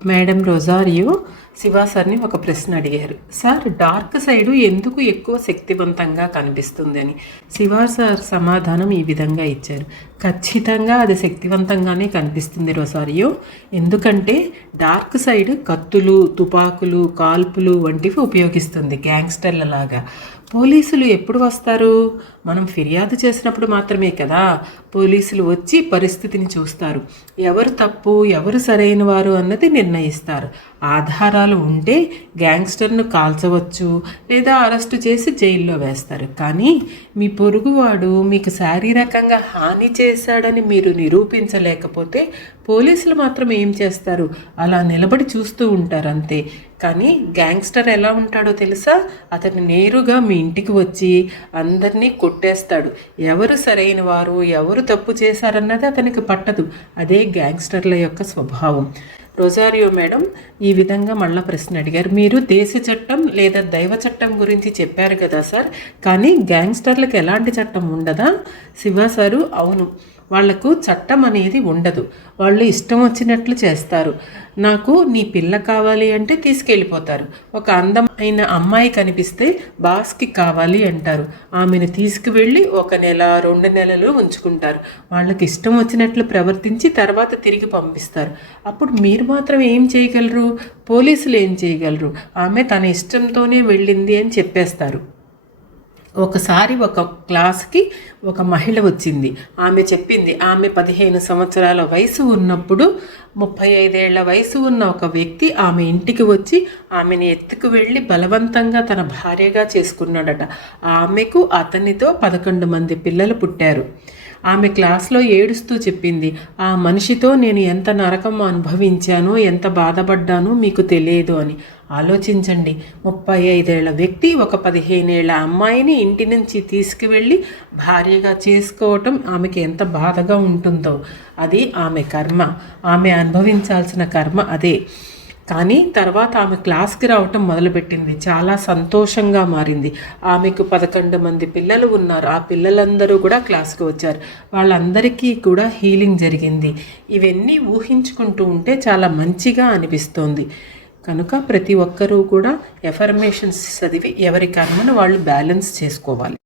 Madam రొజారియో Shiva సార్ని ఒక ప్రశ్న అడిగారు. సార్, డార్క్ సైడు ఎందుకు ఎక్కువ శక్తివంతంగా కనిపిస్తుంది అని. శివ సార్ సమాధానం ఈ విధంగా ఇచ్చారు. ఖచ్చితంగా అది శక్తివంతంగానే కనిపిస్తుంది రొజారియో. ఎందుకంటే డార్క్ సైడ్ కత్తులు, తుపాకులు, కాల్పులు వంటివి ఉపయోగిస్తుంది గ్యాంగ్స్టర్ల లాగా. పోలీసులు ఎప్పుడు వస్తారు? మనం ఫిర్యాదు చేసినప్పుడు మాత్రమే కదా పోలీసులు వచ్చి పరిస్థితిని చూస్తారు. ఎవరు తప్పు, ఎవరు సరైన వారు అన్నది నిర్ణయిస్తారు. ఆధారాలు ఉంటే గ్యాంగ్స్టర్ను కాల్చవచ్చు లేదా అరెస్టు చేసి జైల్లో వేస్తారు. కానీ మీ పొరుగువాడు మీకు శారీరకంగా హాని చేశాడని మీరు నిరూపించలేకపోతే పోలీసులు మాత్రం ఏం చేస్తారు? అలా నిలబడి చూస్తూ ఉంటారు అంతే. కానీ గ్యాంగ్స్టర్ ఎలా ఉంటాడో తెలుసా? అతను నేరుగా మీ ఇంటికి వచ్చి అందరినీ కొట్టేస్తాడు. ఎవరు సరైన వారు, ఎవరు తప్పు చేశారన్నది అతనికి పట్టదు. అదే గ్యాంగ్స్టర్ల యొక్క స్వభావం. రొజారియో మేడం ఈ విధంగా మళ్ళీ ప్రశ్న అడిగారు. మీరు దేశ చట్టం లేదా దైవ చట్టం గురించి చెప్పారు కదా సార్, కానీ గ్యాంగ్స్టర్లకు ఎలాంటి చట్టం ఉండదా? శివ సారు, అవును, వాళ్లకు చట్టం అనేది ఉండదు. వాళ్ళు ఇష్టం వచ్చినట్లు చేస్తారు. నాకు నీ పిల్ల కావాలి అంటే తీసుకెళ్ళిపోతారు. ఒక అందమైన అమ్మాయి కనిపిస్తే బాస్కి కావాలి అంటారు. ఆమెను తీసుకువెళ్ళి 1 నెల 2 నెలలు ఉంచుకుంటారు. వాళ్ళకి ఇష్టం వచ్చినట్లు ప్రవర్తించి తర్వాత తిరిగి పంపిస్తారు. అప్పుడు మీరు మాత్రం ఏం చేయగలరు? పోలీసులు ఏం చేయగలరు? ఆమె తన ఇష్టంతోనే వెళ్ళింది అని చెప్పేస్తారు. ఒకసారి ఒక క్లాస్కి ఒక మహిళ వచ్చింది. ఆమె చెప్పింది, ఆమె 15 సంవత్సరాల వయసు ఉన్నప్పుడు 35 ఏళ్ల వయసు ఉన్న ఒక వ్యక్తి ఆమె ఇంటికి వచ్చి ఆమెను ఎత్తుకు వెళ్ళి బలవంతంగా తన భార్యగా చేసుకున్నాడట. ఆమెకు అతనితో 11 మంది పిల్లలు పుట్టారు. ఆమె క్లాస్లో ఏడుస్తూ చెప్పింది, ఆ మనిషితో నేను ఎంత నరకం అనుభవించానో, ఎంత బాధపడ్డానో మీకు తెలియదు అని. ఆలోచించండి, 35 ఏళ్ల వ్యక్తి ఒక 15 ఏళ్ల అమ్మాయిని ఇంటి నుంచి తీసుకువెళ్ళి భార్యగా చేసుకోవటం ఆమెకి ఎంత బాధగా ఉంటుందో. అది ఆమె కర్మ, ఆమె అనుభవించాల్సిన కర్మ అదే. కానీ తర్వాత ఆమె క్లాస్కి రావటం మొదలుపెట్టింది. చాలా సంతోషంగా మారింది. ఆమెకు 11 మంది పిల్లలు ఉన్నారు. ఆ పిల్లలందరూ కూడా క్లాస్కి వచ్చారు. వాళ్ళందరికీ కూడా హీలింగ్ జరిగింది. ఇవన్నీ ఊహించుకుంటూ ఉంటే చాలా మంచిగా అనిపిస్తోంది. కనుక ప్రతి ఒక్కరూ కూడా ఎఫర్మేషన్స్ చదివి ఎవరి కర్మను వాళ్ళు బ్యాలెన్స్ చేసుకోవాలి.